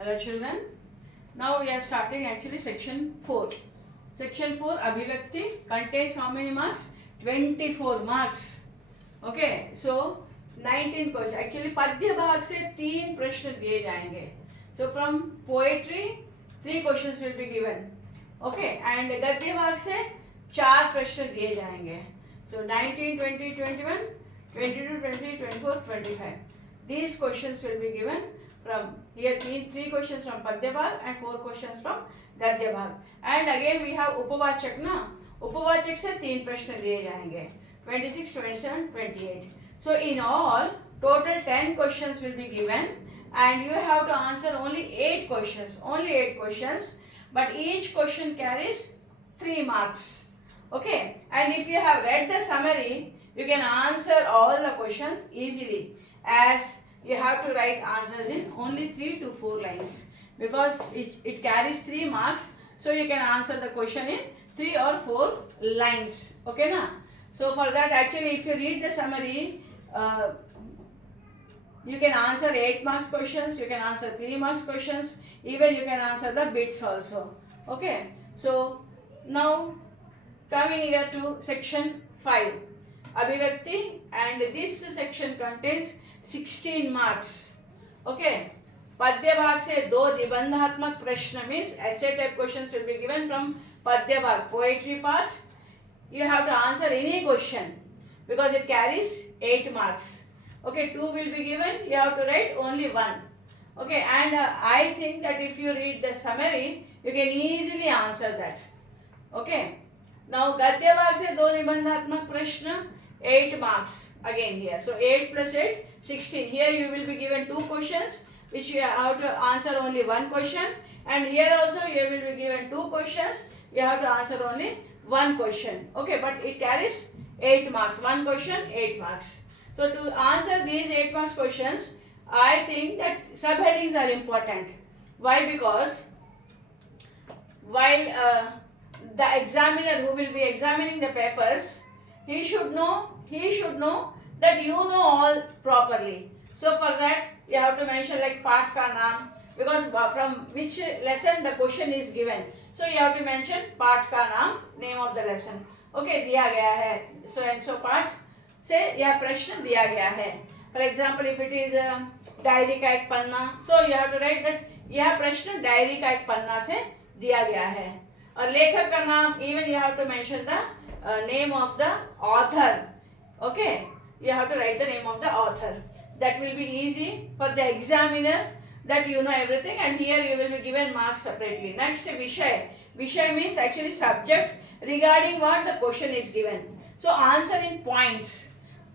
Hello children. Now we are starting actually section 4. Section 4 Abhivyakti contains how many marks? 24 marks. Okay. So 19 questions. Actually पद्य भाग से 3 प्रश्न दिए जाएंगे. So from poetry 3 questions will be given. Okay. And गद्य भाग से 4 प्रश्न दिए जाएंगे. So 19, 20, 21, 22, 23, 24, 25. These questions will be given from here. Three questions from Padya Bhag and 4 questions from Gadya Bhag. And again we have Upavachak na. Upavachak से 3 प्रश्न दिए जाएंगे. 26, 27, 28. So in all total 10 questions will be given and you have to answer only 8 questions. Only 8 questions. But each question carries 3 marks. Okay. And if you have read the summary, you can answer all the questions easily, as you have to write answers in only 3 to 4 lines, because it carries 3 marks, so you can answer the question in 3 or 4 lines. Okay na? So for that, actually if you read the summary, you can answer 8 marks questions, you can answer 3 marks questions, even you can answer the bits also. Okay. So now coming here to section 5 Abhivyakti, and this section contains 16 marks. Okay. Padya Bhag से 2 निबंधात्मक प्रश्न, means essay type questions will be given from Padya Bhag, poetry part. You have to answer any question because it carries 8 marks. Okay, 2 will be given, you have to write only 1. Okay, and I think that if you read the summary, you can easily answer that. Okay. Now Gadya Bhag से 2 निबंधात्मक प्रश्न, 8 marks again here. So 8 plus 8, 16. Here you will be given 2 questions which you have to answer only 1 question, and here also you will be given 2 questions, you have to answer only 1 question. Okay, but it carries 8 marks. 1 question, 8 marks. So to answer these 8 marks questions, I think that subheadings are important. Why? Because while the examiner who will be examining the papers, he should know that you know all properly. So for that you have to mention like part ka naam, because from which lesson the question is given. So you have to mention part ka naam, name of the lesson. Okay, दिया गया है so and so part से यह प्रश्न दिया गया है. For example, if it is diary का एक पन्ना, so you have to write that यह प्रश्न डायरी का एक पन्ना से दिया गया है. और लेखक का नाम, even you have to mention the name of the author. Okay, you have to write the name of the author. That will be easy for the examiner, that you know everything, and here you will be given marks separately. Next, Vishay. Vishay means actually subject regarding what the question is given. So answer in points.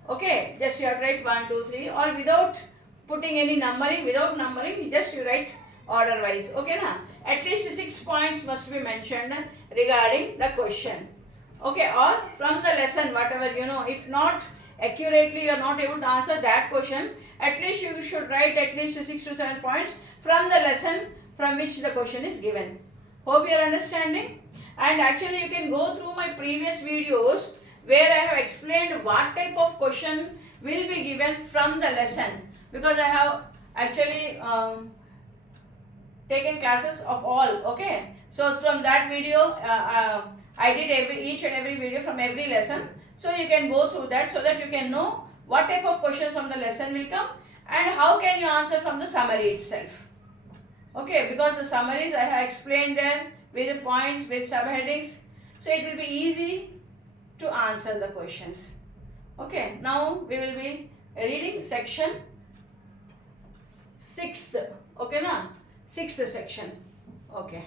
Okay, just you have to write 1, 2, 3, or without putting any numbering, just you write order wise. Okay na? At least 6 points must be mentioned regarding the question. Okay, or from the lesson, whatever you know. If not accurately, you are not able to answer that question, at least you should write at least 6 to 7 points from the lesson from which the question is given. Hope you are understanding. And actually you can go through my previous videos where I have explained what type of question will be given from the lesson, because I have actually taken classes of all. Okay, so from that video I did each and every video from every lesson, so you can go through that so that you can know what type of questions from the lesson will come and how can you answer from the summary itself. Okay, because the summaries I have explained there with the points, with subheadings, so it will be easy to answer the questions. Okay, now we will be reading section 6th. Okay na? 6th section. Okay.